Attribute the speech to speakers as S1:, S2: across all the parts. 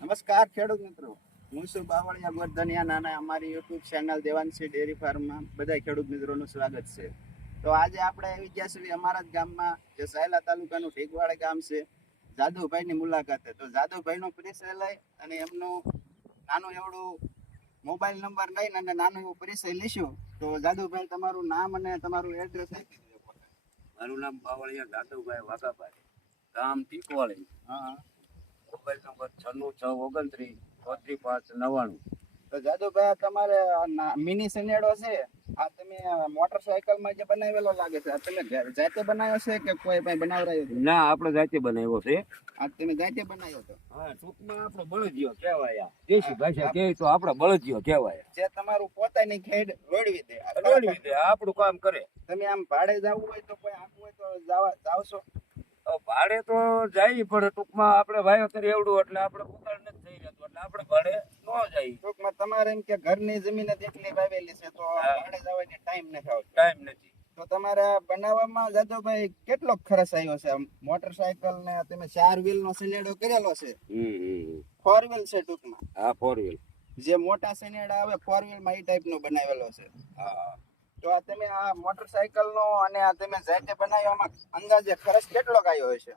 S1: નમસ્કાર ખેડૂત મિત્રો. હું છું બાવળિયા ગોરધનિયા નાના અમારી યુટ્યુબ ચેનલ દેવાંશી ડેરી ફાર્મમાં બધા ખેડૂત મિત્રોનું સ્વાગત છે. તો આજે આપણે આવી ગયા છીએ અમારા જ ગામમાં જે સાયલા તાલુકાનું ઢીગવાડા ગામ છે જાદુભાઈની મુલાકાતે. તો જાદુભાઈનો પરિચય લઈ અને એમનું નાનું એવડું મોબાઈલ નંબર લઈને અને નાનું એવું પરિચય લઈશું. તો જાદુભાઈ તમારું નામ અને તમારું એડ્રેસ આપી.
S2: મારું નામ બાવળિયા જાદવભાઈ વાઘાભાઈ. ગામ ટીકવાળી
S1: હા.
S2: મોબાઈલ નંબર છન્નું છ ઓગણત્રીસ ચોત્રી પાંચ નવ્વાણું.
S1: તો જાદુભાઈ આ તમારે મિની સનેડો છે. આ તમે મોટરસાયકલમાં જે બનાવેલો લાગે છે આ તમે જાતે બનાવ્યો છે કે કોઈ ભાઈ બનાવરાયો છે?
S2: ના આપણે જાતે બનાવ્યો છે.
S1: આ તમે જાતે બનાવ્યો તો
S2: હા ટૂંકમાં આપણો બળદિયો કહેવાય. દેશી ભાષા કહે તો આપણે બળદિયો કહેવાય.
S1: જે તમારું પોતાની ખેડ રોડવી દે
S2: રોડવી દે આપણું કામ કરે.
S1: તમે આમ ભાડે જવું હોય તો કોઈ આપવું હોય તો જાવા જાવશો?
S2: ભાડે તો જાય પણ ટૂંકમાં આપણે વાવેતર એવડું એટલે આપણે પોતાને નથી થઈ રહેતું. એટલે આપણે ભાડે ન જાય.
S1: ટૂંકમાં તમારે એમ કે ઘરની જમીન જ એટલી વાવેલી છે તો ભાડે જવાની ટાઈમ નથી આવતો.
S2: ટાઈમ નથી.
S1: તો તમારે બનાવવામાં જાદવભાઈ કેટલો ખર્ચ આવ્યો છે? મોટરસાયકલ ને તમે ચાર વ્હીલ નો સનેડો કરેલો છે? ફોર વ્હીલ છે ટૂંકમાં.
S2: હા ફોર વ્હીલ
S1: જે મોટા સનેડા આવે ફોર વ્હીલમાં એ ટાઈપ નો બનાવેલો છે.
S2: હા.
S1: તો આ તમે આ મોટરસાયકલ નો અને આ તમે જાતે બનાવવામાં અંદાજે ખર્ચ કેટલો આવ્યો હશે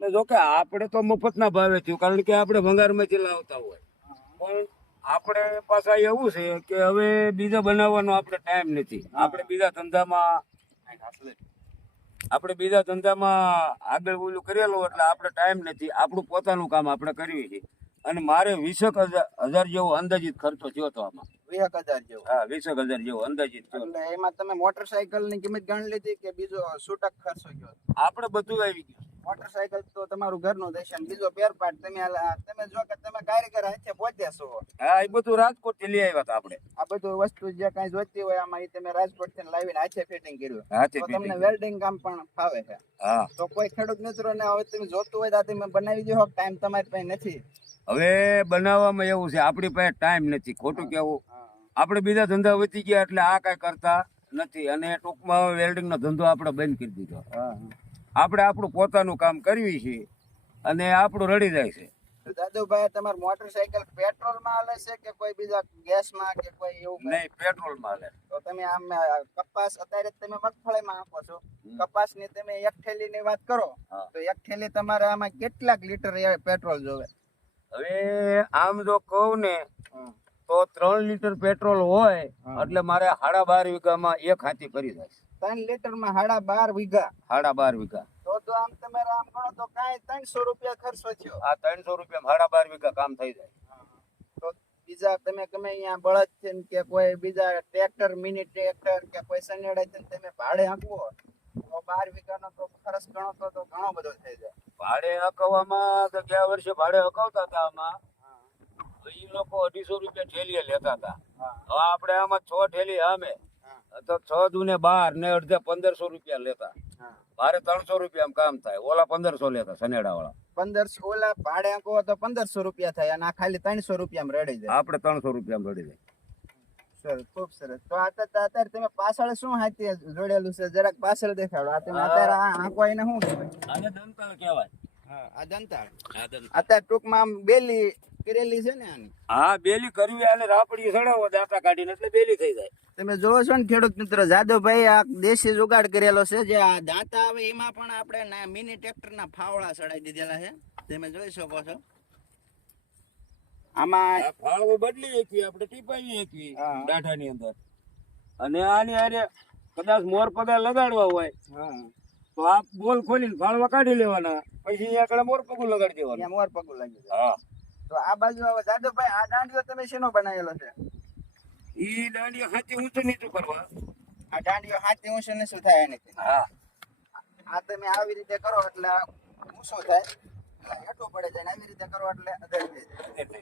S2: ને જો કે આપણે તો મફતના ભાવે થયું કારણ કે આપણે ભંગારમાંથી લાવતા હોય. પણ આપણે પાછા એવું છે કે હવે બીજા બનાવવાનો આપણે ટાઈમ નથી. આપણે બીજા ધંધામાં આપણે બીજા ધંધામાં આગળ ઓલું કરેલું એટલે આપણે ટાઈમ નથી. આપણું પોતાનું કામ આપણે કરીએ છે. અને મારે વીસેક હજાર જેવો અંદાજિત ખર્ચો થયો હતો આમાં.
S1: વીસ હજાર જેવો.
S2: હા વીસેક હજાર જેવો અંદાજિત થયો
S1: એટલે એમાં તમે મોટરસાયકલની કિંમત ગણી લીધી કે બીજો છૂટક ખર્ચો ગયો
S2: આપણે બધું આવી ગયું.
S1: મોટરસાયકલ તો તમારું ઘરનું દેશે અને બીજો પેરપાટ તમે તમે જો કે તમે કારીગર હાથે પહોંચ્યા છો.
S2: હા એ બધું રાજકોટથી લઈ આવ્યા હતા આપણે.
S1: આ બધું વસ્તુ જે કાંઈ જોઈતી હોય આમાં એ તમે રાજકોટથી લાવીને હાથે ફિટિંગ કર્યું. તો તમને વેલ્ડિંગ કામ પણ ફાવે છે.
S2: હા.
S1: તો કોઈ ખેડૂત મિત્રો ને હવે તમે જોતું હોય તો તમે બનાવી દો ટાઈમ તમારી પાસે નથી.
S2: હવે બનાવવામાં એવું છે આપણી પાસે ટાઈમ નથી. ખોટું કેવું આપણે બીજા ધંધા વધી ગયા એટલે આ કાંઈ કરતા નથી. અને ટૂંકમાં વેલ્ડિંગ નો ધંધો આપણે બંધ કરી દીધો. આપણે આપણું પોતાનું કામ કરવી છે અને આપણું રડી જાય છે.
S1: દાદુભાઈ તમારે મોટરસાયકલ પેટ્રોલમાં હાલે છે કે કોઈ બીજા ગેસમાં કે કોઈ એવું
S2: નહીં પેટ્રોલમાં હાલે.
S1: તો તમે આમ કપાસ અત્યારે તમે મગફળી આપો છો. કપાસની તમે એક થેલી ની વાત કરો. તો એક થેલી તમારે આમાં કેટલાક લીટર પેટ્રોલ જોવે?
S2: હવે આમ જો કહું ને તો ત્રણ લીટર પેટ્રોલ હોય એટલે મારે સાડા બાર વીઘામાં એક હાથી ફરી જાય
S1: ત્રણ લીટરમાં સાડા બાર વીઘા?
S2: સાડા બાર વીઘા.
S1: તો તો આમ તમે આમ ગણો તો કાંઈ ત્રણસો રૂપિયા ખર્ચો થયો.
S2: આ ત્રણસો રૂપિયા સાડા બાર વીઘા કામ થઈ જાય.
S1: તો બીજા તમે ગમે અહીંયા બળદ છે કે કોઈ બીજા ટ્રેક્ટર મિની ટ્રેક્ટર કે કોઈ સનેડા છે ને તમે ભાડે હાંકવો બાર વીઘાનો તો ખર્ચ ગણો તો ઘણો બધો થઈ જાય.
S2: ભાડે હકવામાં તો ગયા વર્ષે ભાડે હકવતા હતા આમાં. એ લોકો અઢીસો રૂપિયા ઠેલીએ લેતા હતા. હવે આપણે આમાં છ ઠેલી
S1: અમે
S2: તો છ દુને બાર ને અડધે પંદરસો રૂપિયા લેતા. ભારે ત્રણસો રૂપિયા કામ થાય. ઓલા પંદરસો લેતા સનેડા વાળા
S1: પંદરસો ઓલા ભાડે આંકો તો પંદરસો રૂપિયા થાય અને આ ખાલી ત્રણસો રૂપિયામાં રડી જાય.
S2: આપણે ત્રણસો રૂપિયા રડી જાય.
S1: સરસ ખૂબ સરસ. તો અત્યારે તમે પાછળ શું હાથી જોડેલું છે? જરાક પાછળ દેખાડો. આ તમે અત્યારે આ આંકો એને શું કહેવાય?
S2: આને દંતાળ કહેવાય.
S1: હા આ દંતાળ.
S2: આ દંતાળ.
S1: અત્યારે ટૂંકમાં આમ બેલી કરેલી છે ને આની?
S2: હા બેલી કરવી આને રાપડી ચડાવો દાંતા કાઢીને એટલે બેલી થઈ જાય.
S1: તમે જોવો છો ને ખેડૂત મિત્રો જાદવભાઈ આ દેશી જુગાડ કરેલો છે જે આ દાંતા આવે એમાં પણ આપણે મિની ટ્રેક્ટર ના ફાવડા ચડાવી દીધેલા છે. તમે જોઈ શકો છો. આમાં
S2: ફાળવો બદલી એકવી આપણે ટીપાઈ
S1: હા.
S2: દાંઠાની અંદર. અને આની હારે કદાચ મોર પગા લગાડવા હોય
S1: હા,
S2: તો આ બોલ ખોલીને ફાળવા કાઢી લેવાના. પછી અહીંયા આગળ મોર પગું લગાડી દેવાનું.
S1: મોર પગું લાગી
S2: હા.
S1: તો આ બાજુ આવે દાદુભાઈ આ દાંડિયો તમે શેનો બનાવેલો છે?
S2: ઈ દાંડિયો હાથી ઊંચું નીચું કરવા
S1: આ દાંડિયો હાથી ઊંચો ને શું થાય એની?
S2: હા.
S1: આ તમે આવી રીતે કરો એટલે ઊંચો થાય. એટલે પડે જાય આવી રીતે કરો એટલે અધર થઈ જાય.
S2: એટલે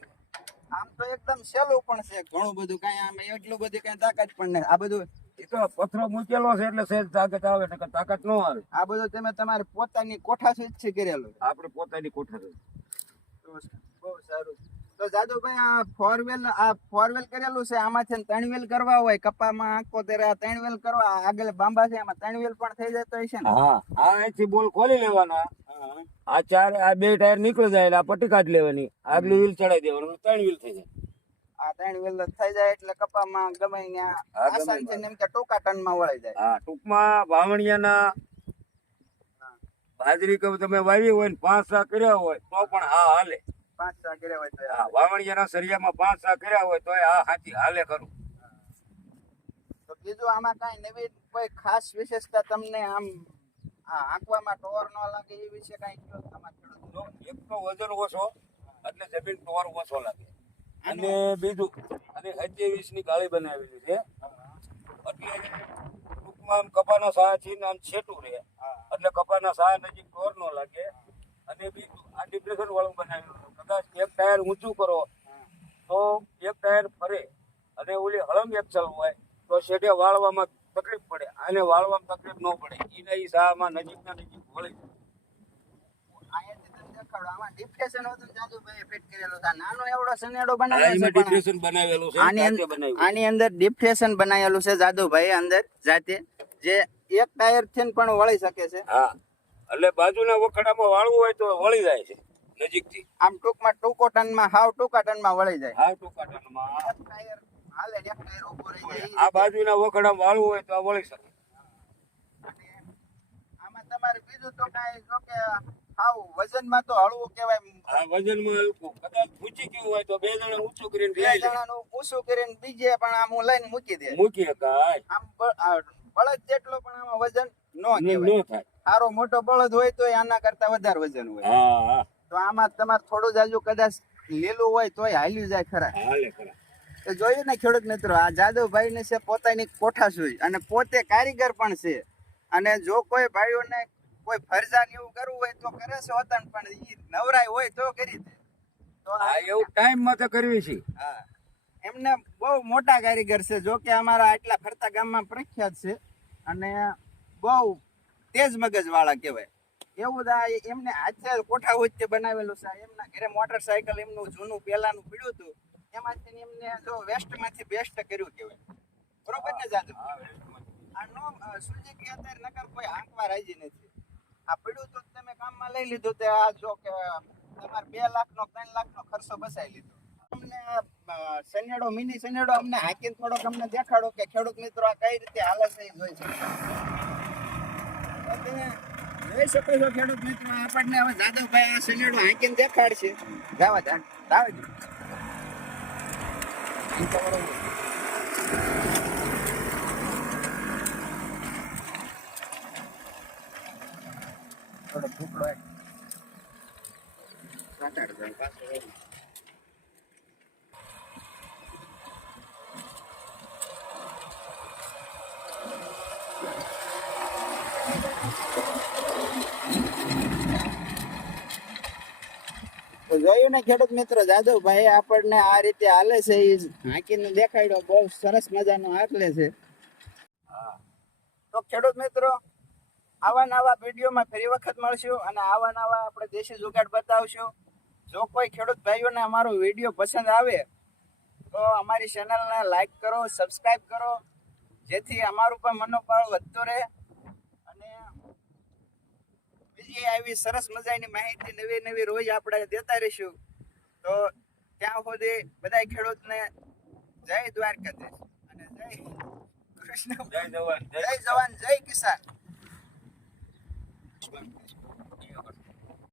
S1: આમ તો એકદમ સહેલું પણ છે. ઘણું બધું કાંઈ આમ એટલું બધું કાંઈ તાકાત પણ નહીં આ બધું
S2: એ તો પથરો મૂકેલો છે એટલે સહેજ તાકાત આવે નકર તાકાત ન આવે.
S1: આ બધું તમે તમારી પોતાની કોઠા સ્વિચ છે કરેલું.
S2: આપણે પોતાની કોઠા
S1: તો બહુ સારું. તો જાદુભાઈ આ ફોરવેલ આ ફોરવેલ કરેલું છે. આમાંથી ત્રણ વેલ કરવા હોય કપામાં આંકો ત્યારે આ ત્રણ વેલ કરવા આગળ બાંબા છે એમાં ત્રણ વેલ પણ થઈ જતો હશે ને?
S2: હા હા અહીંથી બોલ ખોલી લેવાના. આ ચાર આ બે ટાયર નીકળી જાય એટલે આ પટ્ટી કાઢી લેવાની. આગલી વ્હીલ ચડાવી દેવાનું ત્રણ વ્હીલ થઈ જાય.
S1: આ ત્રણ વ્હીલ થઈ જાય એટલે કપામાં ગમે આસાનથી એમ. કે ટૂંકા ટનમાં વળાઈ જાય.
S2: હા ટૂંકમાં વાવણિયાના બાજરી કે તમે વાવી હોય ને પાંચ સા કર્યા હોય તો પણ હા હાલે.
S1: પાંચ સા કર્યા હોય તો
S2: હા વાવણિયાના સરિયામાં પાંચ સા કર્યા હોય તો હા હાથી હાલે ખરું.
S1: તો બીજું આમાં કઈ નવી કોઈ ખાસ વિશેષતા તમને આમ આ આંકવામાં ટોર ન લાગે એ વિશે કઈ કયો તમારા
S2: એક તો વજન ઓછો એટલે જમીન ટોર ઓછો લાગે. અને બીજું અને સત્યાવીસની ગાળી બનાવેલી છે. એટલે ટૂંકમાં આમ કપાના સાહ છીન આમ છેટું રહે. એટલે કપાના સાહ નજીક ટોર ન લાગે. અને બીજું આ ડિપ્રેશન વાળું બનાવેલું કદાચ એક ટાયર ઊંચું કરો તો એક ટાયર ફરે. અને ઓલી હળંગ એક્સલ હોય તો શેઠે વાળવામાં તકલીફ પડે. આને વાળવામાં તકલીફ ન પડે. એના ઈ સાહમાં નજીકના નજીક વળી
S1: આની અંદર બનાવેલું છે જાદુભાઈ અંદર જાતે. જે એક ટાયરથી પણ વળી શકે છે.
S2: હા. એટલે બાજુના વખડામાં વાળવું હોય તો વળી જાય છે નજીકથી.
S1: આમ ટૂંકમાં ટૂંકો ટનમાં હાવ ટૂંકા ટનમાં વળી જાય.
S2: હા ટૂંકા ટનમાં.
S1: ટાયર
S2: આ બાજુના વખડામાં વાળવું હોય તો આ વળી શકે.
S1: તમારે બીજું તો કાંઈ જો કે હાવ વજનમાં તો હળવું કહેવાય
S2: આ વજનમાં હલકું. કદાચ ઊંચી ગયું હોય તો બે જણા ઊંચું કરીને
S1: બે જણાનું ઊંચું કરીને બીજે પણ આમ હું લઈને મૂકી દે.
S2: મૂકી શકાય
S1: આમ બળદ જેટલો પણ આમાં વજન ન
S2: ન
S1: કહેવાય.
S2: થાય.
S1: સારો મોટો બળદ હોય તો આના કરતા વધારે વજન હોય.
S2: હા હા.
S1: તો આમાં તમારે થોડું જાજુ કદાચ લીલું હોય તોય હાલ્યું જાય ખરા.
S2: હાલે ખરા.
S1: તો જોયું ને ખેડૂત મિત્રો આ જાદવભાઈ ને છે પોતાની કોઠા સુઈ અને પોતે કારીગર પણ છે. અને જો કોઈ ભાઈઓને કોઈ ફરજાન એવું કરવું હોય તો કરે છે વતન પણ ઈ નવરાય હોય તો કરી દે. તો આ
S2: એવું ટાઈમમાં કરવી છે?
S1: હા. એમને બહુ મોટા કારીગર છે જો કે અમારા આટલા ફરતા ગામમાં પ્રખ્યાત છે. અને બહુ તેજ મગજ વાળા કહેવાય. એવું આ એમને હાથે કોઠા વચ્ચે બનાવેલું છે. એમના ઘરે મોટરસાયકલ એમનું જૂનું પહેલાનું પીડ્યું હતું. એમાંથી એમને જો વેસ્ટમાંથી બેસ્ટ કર્યું કહેવાય. બરોબર ને જાદુ આ નો અ, સુઝુકી અત્યારે નકર કોઈ આંકવા રાજી નથી. આ પીડ્યું તો તમે કામમાં લઈ લીધું તે આ જો કે તમારે બે લાખ નો ત્રણ લાખ નો ખર્ચો બસાઈ લીધો. અમને સનેડો મિની સનેડો અમને હાકીને થોડોક અમને દેખાડો કે ખેડૂત મિત્રો આ કઈ રીતે હાલે છે એ જોઈ જોઈ શકો છો ખેડૂત મિત્રો આપણને હવે જાદવભાઈ આ સનેડો હાકીને દેખાડશે. જાવ જાવા દે ઈ તો બરોબર. થોડો ટુકડો એક. સાત-આઠ જણ પાસે. તો જોયું ને ખેડૂત મિત્રો જાદવભાઈ આપણને આ રીતે હાલે છે એ હાંકીને દેખાડ્યો. બહુ સરસ મજાનો હાકલે છે. તો ખેડૂત મિત્રો, આવા નવા વિડીયોમાં ફરી વખત મળશું અને આવા નવા આપણે દેશી જુગાડ બતાવશું. જો કોઈ ખેડૂત ભાઈઓને અમારો વીડિયો પસંદ આવે, તો અમારી ચેનલને લાઈક કરો, સબસ્ક્રાઈબ કરો, જેથી અમારું પણ મનોબળ વધતું રહે અને બીજી આવી સરસ મજાની માહિતી નવી નવી રોજ આપણે દેતા રહીશું. તો ત્યાં સુધી બધા ખેડૂતને જય દ્વારકાધીશ અને જય કૃષ્ણ
S2: જય જવાન
S1: જય જવાન જય કિસાન.